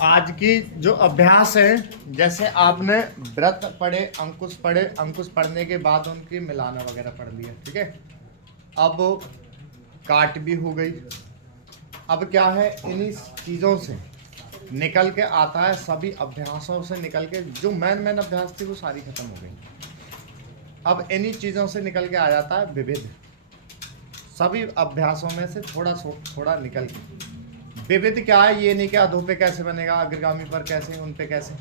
आज की जो अभ्यास है, जैसे आपने व्रत पढ़े, अंकुश पढ़ने के बाद उनकी मिलाना वगैरह पढ़ लिया, ठीक है। अब काट भी हो गई। अब क्या है, इन्हीं चीज़ों से निकल के आता है, सभी अभ्यासों से निकल के जो मेन अभ्यास थी वो सारी खत्म हो गई। अब इन्हीं चीज़ों से निकल के आ जाता है विविध, सभी अभ्यासों में से थोड़ा निकल के। विविध क्या है, ये नहीं कि अधो पे कैसे बनेगा, अग्रगामी पर कैसे, उन पे कैसे।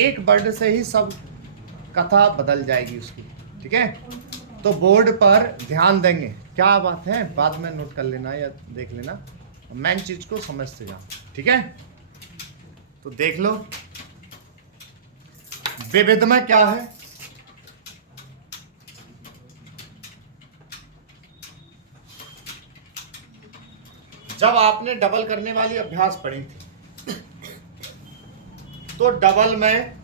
एक वर्ड से ही सब कथा बदल जाएगी उसकी, ठीक है। तो बोर्ड पर ध्यान देंगे, क्या बात है बाद में नोट कर लेना या देख लेना, मेन चीज को समझते जाओ, ठीक है। तो देख लो विविध में क्या है। जब आपने डबल करने वाली अभ्यास पढ़ी थी, तो डबल में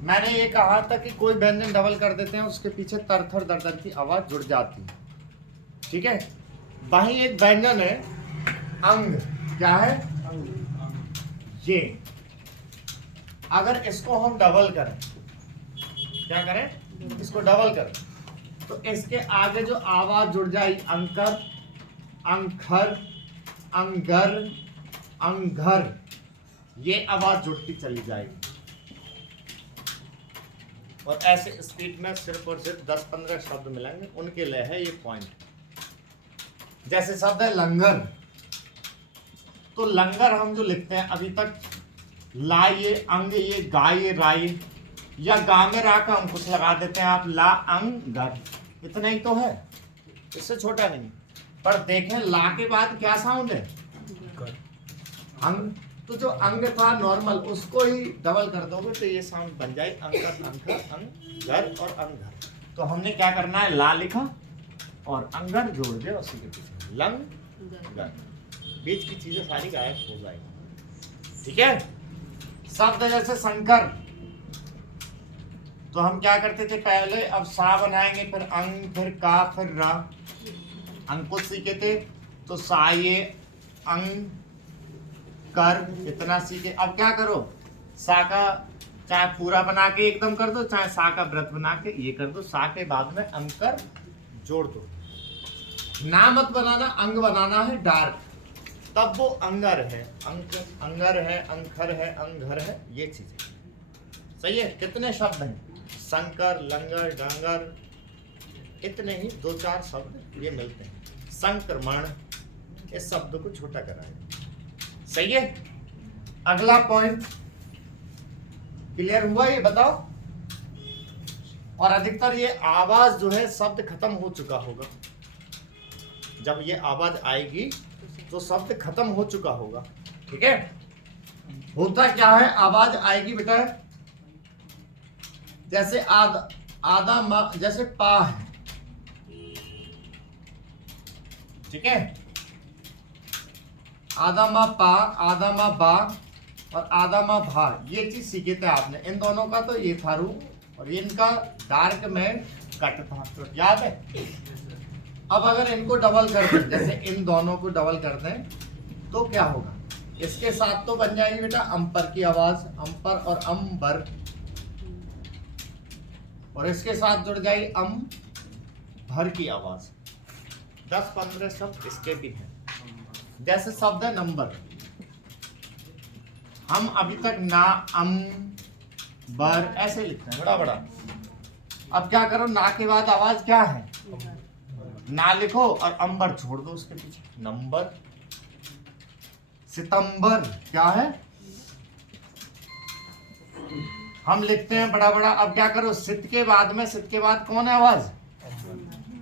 मैंने ये कहा था कि कोई व्यंजन डबल कर देते हैं उसके पीछे तरथर दरदर की आवाज जुड़ जाती है, ठीक है। वहीं एक व्यंजन है अंग, क्या है, ये अगर इसको हम डबल करें, क्या करें, इसको डबल करें, तो इसके आगे जो आवाज जुड़ जाएगी अंकर, अंखर, अंगर, अंघर, ये आवाज जुड़ती चली जाएगी। और ऐसे स्पीड में सिर्फ और सिर्फ 10-15 शब्द मिलेंगे, उनके लिए है ये पॉइंट। जैसे शब्द है लंगर, तो लंगर हम जो लिखते हैं अभी तक लाइए, अंग ये, गाये, राये, या गा में रा का अंकुश लगा देते हैं आप, ला अंग घर, इतना ही तो है, इससे छोटा नहीं। पर देखें ला के बाद क्या साउंड है, अंग। तो जो अंग था नॉर्मल, उसको ही डबल कर दोगे तो ये साउंड बन जाए अंकर, अंकर, अंगर और अंगर। तो हमने क्या करना है, ला लिखा और अंगर जोड़ दिया उसी के पीछे, लंगर, बीच की चीजें सारी गायब हो जाएगी, ठीक है। शब्द जैसे शंकर, तो हम क्या करते थे पहले, अब सा बनाएंगे, फिर अंग, फिर का, फिर रा, अंकुश सीखे थे, तो सा ये अंग कर, इतना सीखे। अब क्या करो, सा का चाहे पूरा बना के एकदम कर दो, चाहे सा का व्रत बना के ये कर दो, सा के बाद में अंकर जोड़ दो। ना मत बनाना, अंग बनाना है डार्क, तब वो अंगर है, अंगर है, अंखर है, अंघर है, ये चीजें सही है। कितने शब्द हैं, शंकर, लंगर, डांगर, इतने ही 2-4 शब्द ये मिलते हैं। संक्रमण, इस शब्द को छोटा कराएं, सही है। अगला पॉइंट क्लियर हुआ, ये बताओ। और अधिकतर ये आवाज जो है शब्द खत्म हो चुका होगा, जब ये आवाज आएगी तो शब्द खत्म हो चुका होगा, ठीक है। होता क्या है, आवाज आएगी बेटा, जैसे आधा मा, जैसे पा है, ठीक है, आधा मा पा, आधा मा बा और आधा मा भा, ये चीज सीखे थे आपने। इन दोनों का तो ये था रू, और इनका डार्क में कट था, तो याद है। अब अगर इनको डबल कर दें, जैसे इन दोनों को डबल कर दें, तो क्या होगा, इसके साथ तो बन जाएगी बेटा अंपर की आवाज, अंपर और अंबर, और इसके साथ जुड़ जाएगी अम भर की आवाज। 10-15 शब्द इसके भी हैं। जैसे शब्द है नंबर, हम अभी तक ना, अम, बर ऐसे लिखते हैं बड़ा बड़ा। अब क्या करो, ना के बाद आवाज क्या है, ना लिखो और अंबर छोड़ दो उसके पीछे, नंबर। सितंबर क्या है, हम लिखते हैं बड़ा बड़ा। अब क्या करो, सित के बाद में, सित के बाद कौन है आवाज,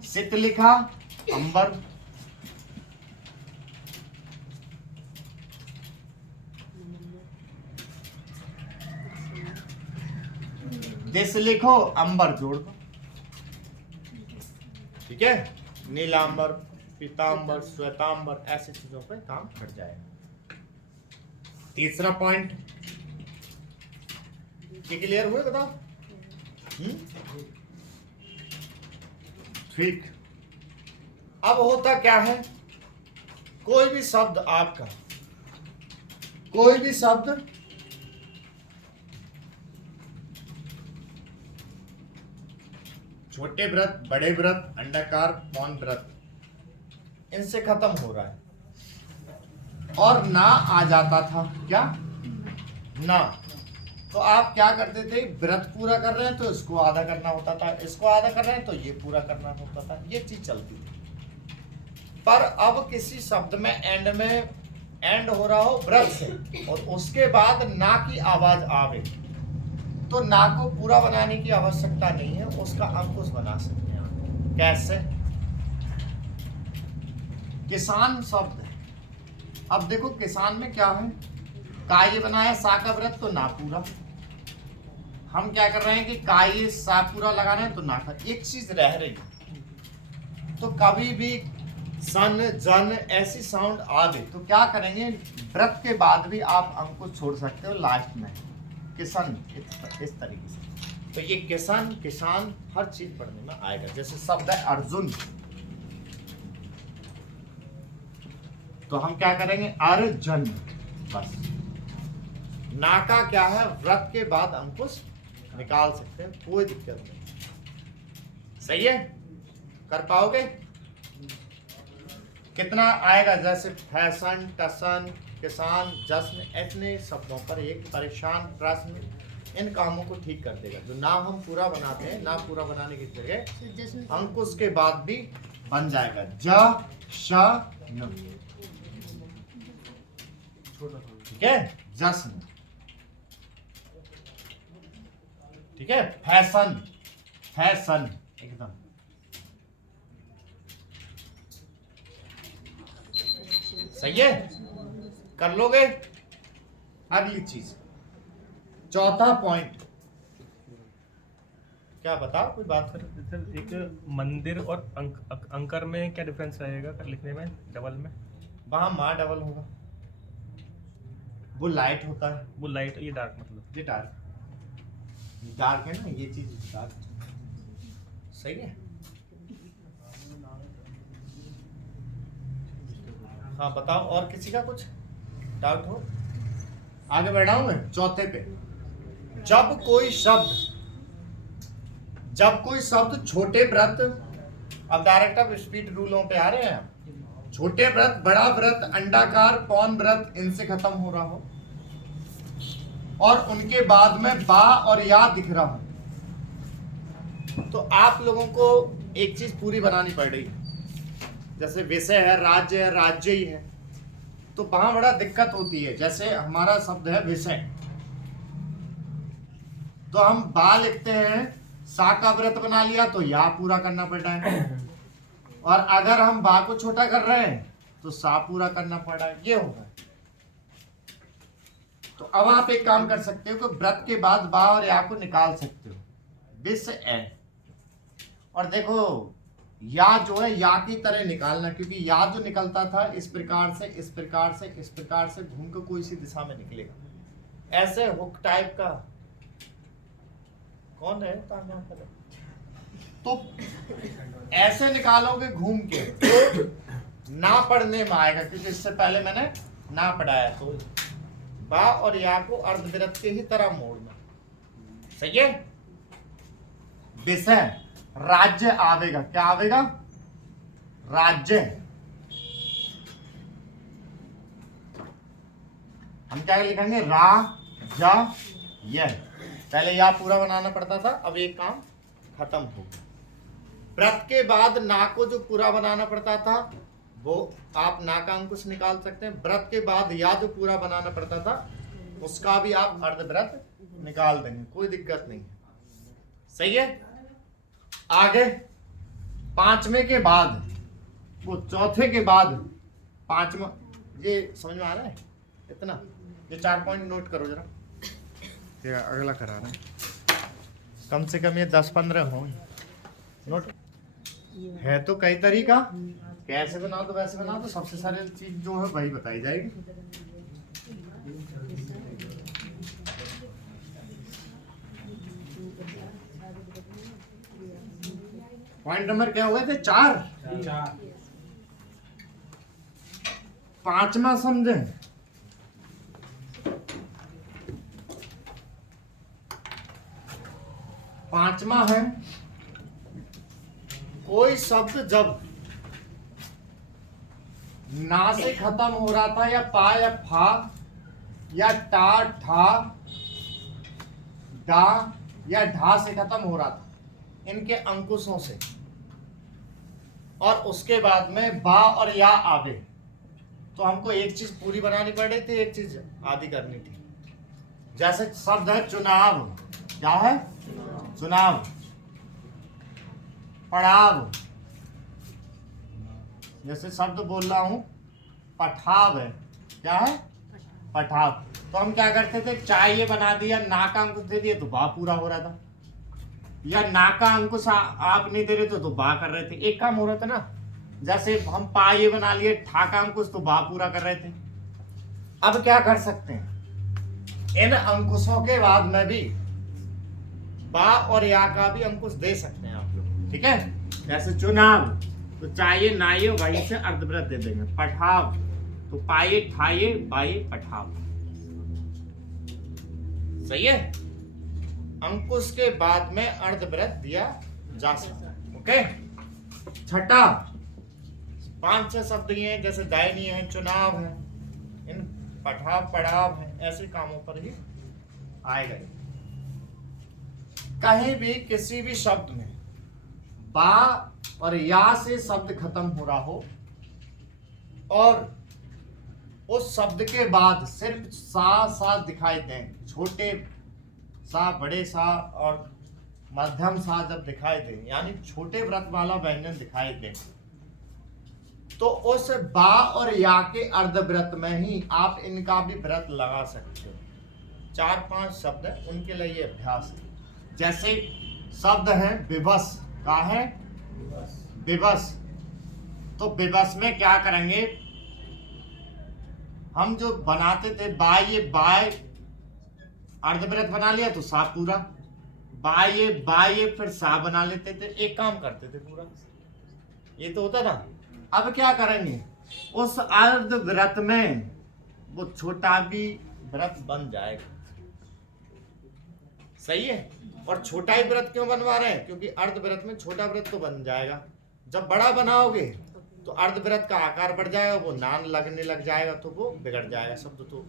सित लिखा, अंबर। दिस लिखो, अंबर जोड़ दो, ठीक है। नीलांबर, पीतांबर, श्वेतांबर, ऐसी चीजों पे काम बढ़ जाएगा। तीसरा पॉइंट क्लियर हुए, बताओ। ठीक। अब होता क्या है, कोई भी शब्द आपका कोई भी शब्द छोटे व्रत, बड़े व्रत, अंडाकार, पौन व्रत, इनसे खत्म हो रहा है और ना आ जाता था क्या ना, तो आप क्या करते थे, व्रत पूरा कर रहे हैं तो इसको आधा करना होता था, इसको आधा कर रहे हैं तो ये पूरा करना होता था, ये चीज चलती थी। पर अब किसी शब्द में एंड हो रहा हो व्रत से और उसके बाद ना की आवाज आवे, तो ना को पूरा बनाने की आवश्यकता नहीं है, उसका अंकुश बना सकते हैं। कैसे? किसान शब्द है, अब देखो किसान में क्या है, का ये बनाया सा का व्रत तो ना पूरा, हम क्या कर रहे हैं कि का ये सा पूरा लगा रहे हैं तो ना का, एक चीज रह रही है। तो कभी भी सन जन ऐसी साउंड आ गई तो क्या करेंगे, व्रत के बाद भी आप अंकुश छोड़ सकते हो लास्ट में, किसान इस तरीके से। तो ये किसान किसान हर चीज पढ़ने में आएगा। जैसे शब्द है अर्जुन, तो हम क्या करेंगे अर्जुन बस। नाका क्या है, व्रत के बाद अंकुश निकाल सकते हैं, कोई दिक्कत नहीं। सही है, कर पाओगे? कितना आएगा? जैसे फैशन, टसन, किसान, जश्न, इतने शब्दों पर एक परेशान प्रश्न इन कामों को ठीक कर देगा। जो नाम हम पूरा बनाते हैं, ना पूरा बनाने की जगह अंकुश के बाद भी बन जाएगा। ज श न, ठीक है, जश्न, ठीक है, फैशन, फैशन एकदम सही है, कर लोगे। अगली चीज, चौथा पॉइंट क्या बताओ, कोई बात करो। सर एक मंदिर और अंकर में क्या डिफरेंस रहेगा लिखने में, डबल में? वहां माँ डबल होगा, वो लाइट होता है, वो लाइट, ये डार्क, मतलब ये डार्क, डार्क है ना, ये चीज डार्क, सही है। हाँ बताओ, और किसी का कुछ डाउट हो? आगे बढ़ाऊं मैं चौथे पे। जब कोई शब्द छोटे व्रत, अब डायरेक्ट अब स्पीड रूलों पे आ रहे हैं, छोटे व्रत, बड़ा व्रत, अंडाकार, पौन व्रत, इनसे खत्म हो रहा हो और उनके बाद में बा और या दिख रहा हो, तो आप लोगों को एक चीज पूरी बनानी पड़ रही है। जैसे विषय है, राज्य है, राज्य ही है, तो वहां बड़ा दिक्कत होती है। जैसे हमारा शब्द है विषय, तो हम बा लिखते हैं, सा का व्रत बना लिया तो या पूरा करना पड़ रहा है, और अगर हम बा को छोटा कर रहे हैं तो सा पूरा करना पड़ रहा है, ये होगा। तो अब आप एक काम कर सकते हो कि व्रत के बाद बा और या को निकाल सकते हो, विषय, और देखो या जो है या की तरह निकालना, क्योंकि या जो निकलता था इस प्रकार से, इस प्रकार से, इस प्रकार से घूम कर कोई सी दिशा में निकलेगा, ऐसे हुक टाइप का। कौन है तो ऐसे निकालोगे घूम के, तो ना पढ़ने में आएगा, क्योंकि इससे पहले मैंने ना पढ़ाया। तो बा और या को अर्धविरत के ही तरह मोड़ना, सही है। विषय, राज्य आवेगा, क्या आवेगा, राज्य। हम क्या लिखेंगे, रा जा यह, पहले या पूरा बनाना पड़ता था, अब एक काम खत्म हो गया। व्रत के बाद ना को जो पूरा बनाना पड़ता था वो आप ना का अंकुश निकाल सकते हैं। व्रत के बाद या जो पूरा बनाना पड़ता था उसका भी आप अर्धव्रत निकाल देंगे, कोई दिक्कत नहीं, सही है। आगे पांचवें के बाद, वो चौथे के बाद पांचवा, ये समझ में आ रहा है इतना? ये 4 पॉइंट नोट करो जरा, ये अगला करा रहा है, कम से कम ये 10-15 हो नोट है। तो कई तरीका, कैसे बनाओ तो वैसे बनाओ, तो सबसे सरल चीज जो है वही बताई जाएगी। पॉइंट नंबर क्या हुए थे, 4। पांचवा समझे, पांचवा है कोई शब्द जब ना से खत्म हो रहा था या पा या फा या टा ठा डा या ढा से खत्म हो रहा था इनके अंकुशों से, और उसके बाद में बा और या आवे, तो हमको एक चीज पूरी बनानी पड़ रही थी, एक चीज आधी करनी थी। जैसे शब्द है चुनाव, क्या है? चुनाव। पड़ाव, जैसे शब्द बोल रहा हूं पठाव है, क्या है? पठाव। तो हम क्या करते थे, चाय ये बना दिया, ना का अंकुश दे दिया तो बा पूरा हो रहा था, या ना का अंकुश आप नहीं दे रहे थे तो बा कर रहे थे, एक काम हो रहा था ना। जैसे हम पा ये बना लिए, ठा का अंकुश तो बा पूरा कर रहे थे। अब क्या कर सकते हैं, इन अंकुशों के बाद में भी बा और या का भी अंकुश दे सकते हैं आप लोग, ठीक है? जैसे चुनाव, तो चाहिए नाये वहीं से अर्धव्रत दे देंगे। पठाव, तो पाए ठाए बाए पठाव। सही है? अंकुश के बाद में अर्धव्रत दिया जा सकता है। ओके, छठा 5-6 शब्द ये हैं, जैसे दयनीय है, चुनाव है, इन पठाव पड़ाव है, ऐसे कामों पर ही आएगा। कहीं भी किसी भी शब्द में बा और या से शब्द खत्म हो रहा हो और उस शब्द के बाद सिर्फ सा दिखाई दें, छोटे सा, बड़े सा और मध्यम सा जब दिखाई दें, यानी छोटे व्रत वाला व्यंजन दिखाई दें, तो उस बा और या के अर्धव्रत में ही आप इनका भी व्रत लगा सकते हो। 4-5 शब्द है, उनके लिए ये अभ्यास है। जैसे शब्द है विवश, का है? विवश। तो विवश में क्या करेंगे, हम जो बनाते थे बाय अर्धव्रत बना लिया तो सा पूरा, बाय फिर सा बना लेते थे, एक काम करते थे पूरा, ये तो होता था। अब क्या करेंगे, उस अर्धव्रत में वो छोटा भी व्रत बन जाएगा। सही है? और छोटा ही व्रत क्यों बनवा रहे हैं, क्योंकि अर्धव्रत में छोटा व्रत तो बन जाएगा। जब बड़ा बनाओगे तो अर्धव्रत का आकार बढ़ जाएगा, वो नान लगने लग जाएगा, तो वो बिगड़ जाएगा शब्द। तो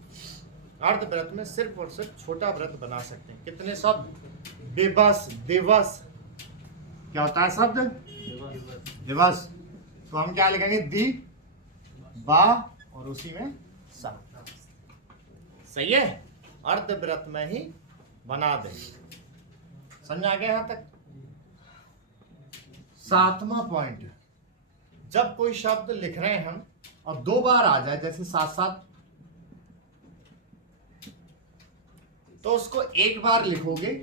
अर्धव्रत में सिर्फ और सिर्फ छोटा व्रत बना सकते हैं। कितने शब्द? दिवस, दिवस क्या होता है शब्द? दिवस। तो हम क्या लिखेंगे, दी बा और उसी में सा। सही है? अर्धव्रत में ही बना दे। समझ आ गया यहां तक? 7वां पॉइंट, जब कोई शब्द लिख रहे हैं हम और 2 बार आ जाए, जैसे साथ, तो उसको 1 बार लिखोगे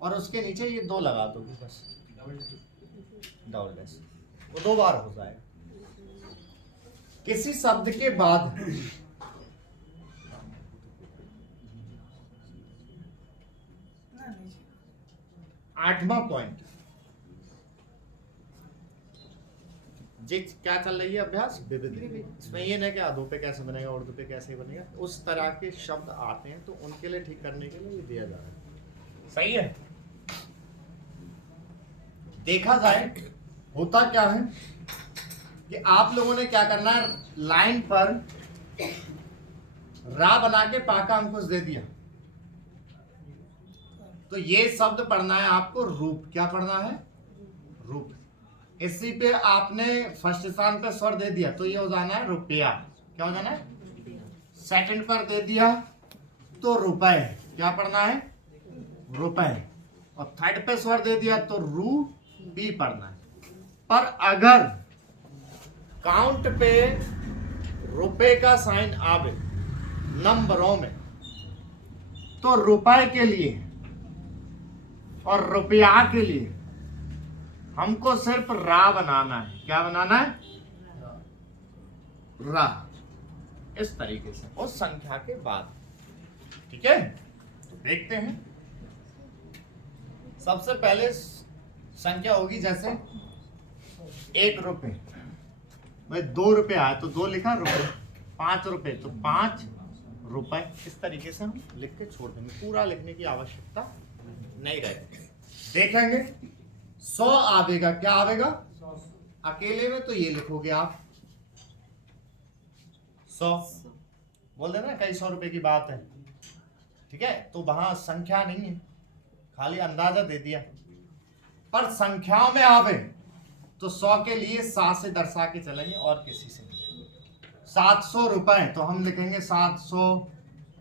और उसके नीचे ये 2 लगा दोगे, बस डबल डैश, वो 2 बार हो जाएगा। किसी शब्द के बाद 8वां पॉइंट, जी क्या चल रही है अभ्यास? विविधि। इसमें ये ना कि अधो पे कैसे बनेगा, उर्दू पे कैसे बनेगा, उस तरह के शब्द आते हैं तो उनके लिए ठीक करने के लिए ये दिया जा रहा है। सही है? देखा जाए होता क्या है कि आप लोगों ने क्या करना है, लाइन पर रा बना के पा का अंकुश दे दिया, तो ये शब्द पढ़ना है आपको रूप। क्या पढ़ना है? रूप। इसी पे आपने फर्स्ट स्थान पे स्वर दे दिया तो ये हो जाना है रुपया। क्या हो जाना है? सेकंड पर दे दिया तो रुपए। क्या पढ़ना है? रुपए। और थर्ड पे स्वर दे दिया तो रू बी पढ़ना है। पर अगर काउंट पे रुपए का साइन आवे नंबरों में, तो रुपए के लिए और रुपया के लिए हमको सिर्फ रा बनाना है। क्या बनाना है? रा। इस तरीके से उस संख्या के बाद। ठीक है, तो देखते हैं। सबसे पहले संख्या होगी जैसे 1 रुपए, भाई 2 रुपए आया तो 2 लिखा रुपए, 5 रुपए तो 5 रुपए। इस तरीके से हम लिख के छोड़ देंगे, पूरा लिखने की आवश्यकता नहीं रहेगी। देखेंगे 100 आवेगा, क्या आवेगा अकेले में, तो ये लिखोगे आप 100, बोल देना कई 100 रुपए की बात है, ठीक है। तो वहां संख्या नहीं है, खाली अंदाजा दे दिया, पर संख्याओं में आवे तो 100 के लिए 7 से दर्शा के चलेंगे और किसी से नहीं। 700 रुपए, तो हम लिखेंगे 700,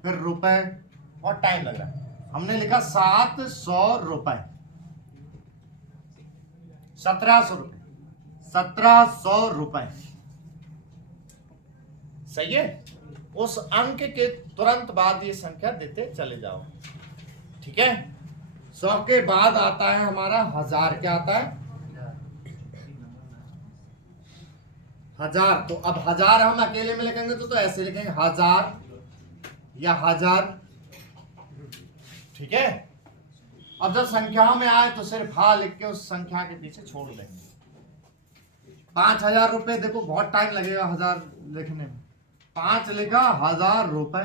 फिर रुपए, और टाइम लग रहा है, हमने लिखा 700 रुपए, 1700 रुपए, 1700 रुपए, सही है। उस अंक के तुरंत बाद ये संख्या देते चले जाओ, ठीक है। 100 के बाद आता है हमारा 1000, क्या आता है 1000। तो अब 1000 हम अकेले में लिखेंगे तो ऐसे लिखेंगे 1000 या 1000, ठीक है। अब जब संख्याओं में आए तो सिर्फ हा लिख के उस संख्या के पीछे छोड़ देंगे। 5000 रुपए, देखो बहुत टाइम लगेगा 1000 लिखने में, 5 लिखा 1000 रुपए,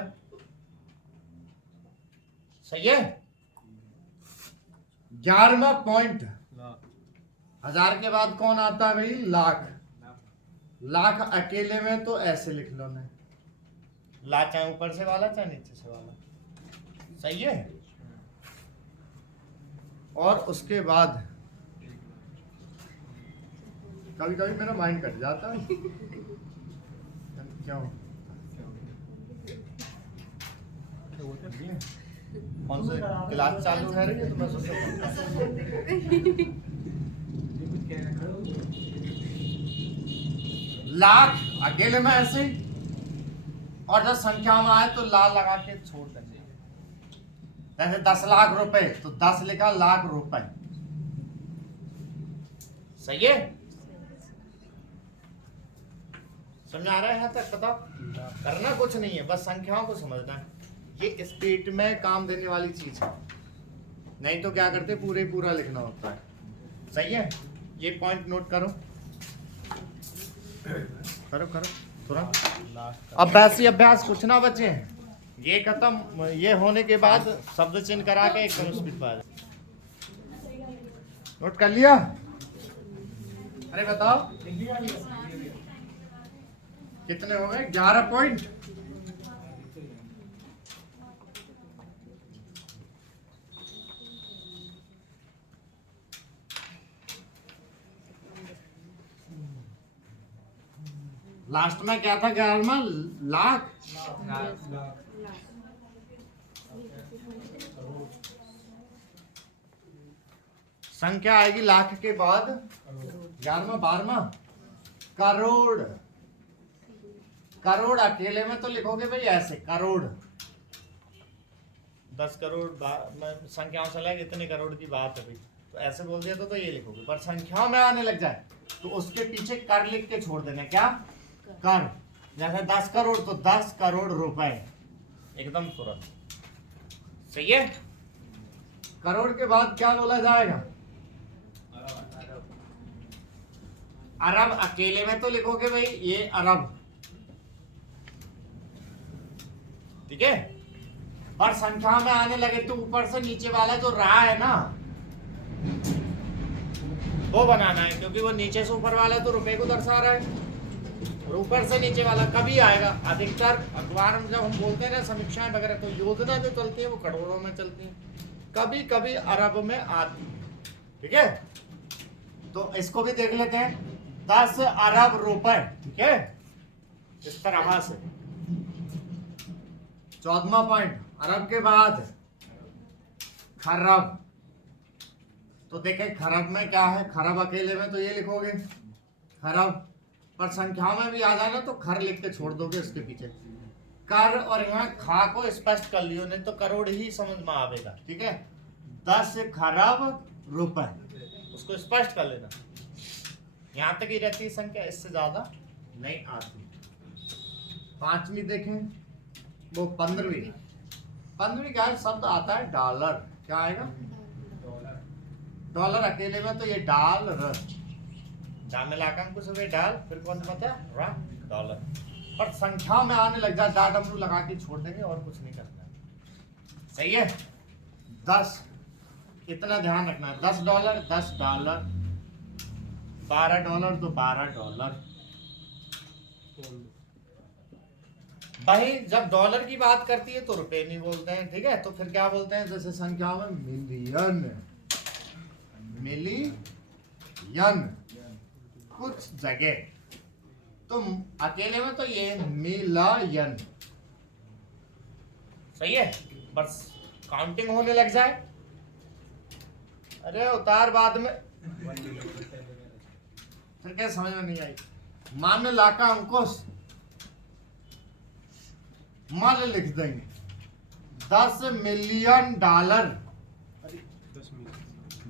सही है। 11वां पॉइंट, 1000 के बाद कौन आता है भाई, लाख। लाख अकेले में तो ऐसे लिख लो ना, ला चाहे ऊपर से वाला चाहे नीचे से वाला, सही है। और उसके बाद कभी कभी मेरा माइंड कट जाता है, क्यों कौन से क्लास चालू है तो मैं सोच लाख अकेले में ऐसे, और जब संख्या में आए तो लाल लगा के छोड़ देंगे। जैसे 10 लाख रुपए, तो 10 लिखा लाख रुपए, सही है। समझ आ रहा है यहाँ तक, बताओ। करना कुछ नहीं है, बस संख्याओं को समझना है, ये स्पीड में काम देने वाली चीज है, नहीं तो क्या करते पूरा लिखना होता है, सही है। ये पॉइंट नोट करो करो करो तुरंत। अब वैसी अभ्यास कुछ ना बचे, ये खत्म, ये होने के बाद शब्द चिन्ह करा के एकदम स्पीड पर नोट कर लिया। अरे बताओ कितने हो गए, 11 पॉइंट। लास्ट में क्या था 11वां, लाख। संख्या आएगी लाख के बाद 11वां 12वां करोड़। करोड़ अकेले में तो लिखोगे भाई ऐसे करोड़, 10 करोड़ संख्याओं से लगे इतने करोड़ की बात है भाई, तो ऐसे बोल दिया तो ये लिखोगे। पर संख्याओं में आने लग जाए तो उसके पीछे कर लिख के छोड़ देना, क्या कर। जैसे 10 करोड़ तो 10 करोड़ रुपए, एकदम तुरंत, सही है। करोड़ के बाद क्या बोला जाएगा, अरब। अकेले में तो लिखोगे भाई ये अरब, ठीक है। पर संख्या में आने लगे तो ऊपर से नीचे वाला जो रहा है ना वो बनाना है, क्योंकि वो नीचे से ऊपर वाला तो रुपए को दर्शा रहा है, और ऊपर से नीचे वाला कभी आएगा। अधिकतर अखबार में जब हम बोलते हैं ना समीक्षाएं वगैरह, तो योजना जो चलती है वो करोड़ों में चलती है, कभी कभी अरब में आती है, ठीक है। तो इसको भी देख लेते हैं, 10 अरब रुपए, ठीक है, इस तरह से। 14वां पॉइंट, अरब के बाद खरब। तो देखें खरब में क्या है, खरब अकेले में तो ये लिखोगे खरब, पर संख्या में भी आ जाए ना तो खर लिख के छोड़ दोगे उसके पीछे कर, और यहाँ खा को स्पष्ट कर लियो, नहीं तो करोड़ ही समझ में आवेगा, ठीक है। 10 खरब रुपए, उसको स्पष्ट कर लेना, यहाँ तक ही रहती है संख्या, इससे ज्यादा नहीं आती। 5वीं देखें, वो 15वीं। 15वीं क्या है, शब्द आता है डॉलर, क्या आएगा डॉलर। अकेले में तो ये डॉलर, कुछ हो गए डाल, फिर कौन सा पता है डॉलर। पर संख्या में आने लग जाए डॉलर लगा के छोड़ देंगे और कुछ नहीं करना, सही है। 10 इतना ध्यान रखना है, $10 $10, $12 तो $12। भाई जब डॉलर की बात करती है तो रुपए नहीं बोलते हैं, ठीक है? तो फिर क्या बोलते हैं? जैसे संख्या में मिलियन, मिलियन कुछ जगह, तो अकेले में तो ये मिलियन, सही है? बस काउंटिंग होने लग जाए, अरे उतार बाद में फिर क्या समझ में नहीं आई। मान ला का अंकुश मान लिख देंगे, $10 मिलियन,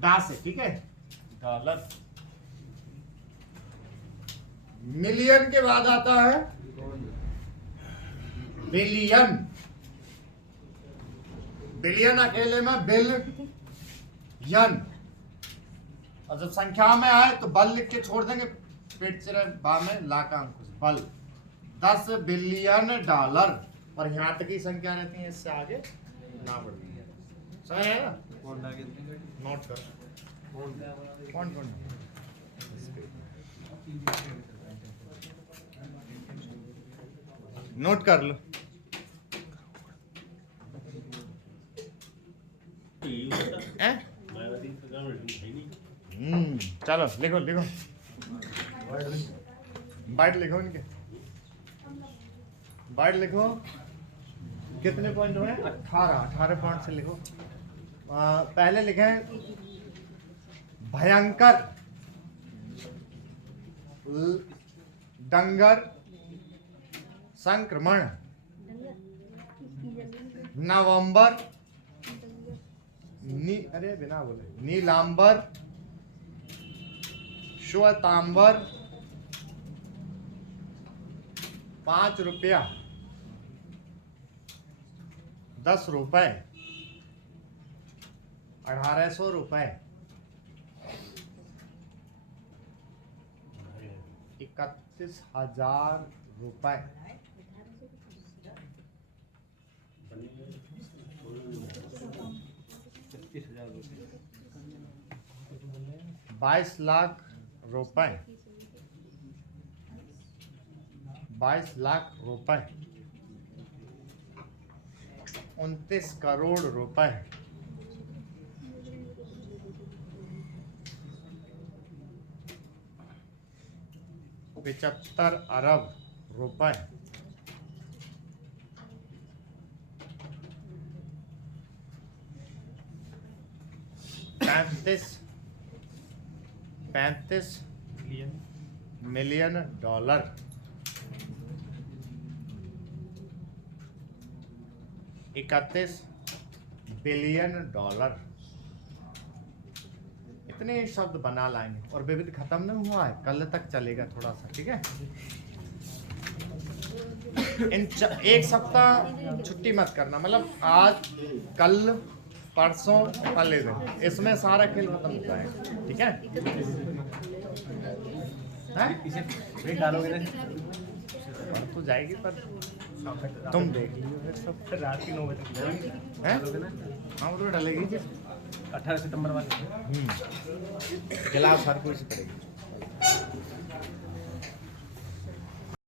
10 है, ठीक है? डॉलर। मिलियन के बाद आता है बिलियन, बिलियन अकेले में बिलियन, और जब संख्या में आए तो बल लिख के छोड़ देंगे, पेट से बा में ला का अंकुश बल, $10 बिलियन, और यहाँ तक ही संख्या रहती है, इससे आगे ना बढ़ती है। समझ आया ना? नोट कर, कौन नोट कर लो। चलो लिखो लिखो, बाइट लिखो, इनके बाइट लिखो। कितने पॉइंट हुए? 18 पॉइंट से लिखो। पहले लिखे भयंकर, डंगर, संक्रमण, नवंबर, अरे बिना बोले, नीलांबर, श्वेतांबर, ₹5, ₹10, ₹1800, ₹31,000, ₹22 लाख, ₹22 लाख, ₹29 करोड़, ₹75 अरब, 35 मिलियन $, 31 बिलियन $। इतने शब्द बना लाएंगे, और विविध खत्म नहीं हुआ है, कल तक चलेगा थोड़ा सा, ठीक है? एक सप्ताह छुट्टी मत करना, मतलब आज, कल, परसों, पहले दिन, इसमें सारा खेल खत्म हो जाएगा, ठीक है? इसे डालोगे ना तो जाएगी, पर तुम देख लीजिए सब, फिर रात की 9 बजे तक हैं? हाँ वो तो डलेगी 18 सितंबर वाले, गिलास हर कोई से पड़ेगी।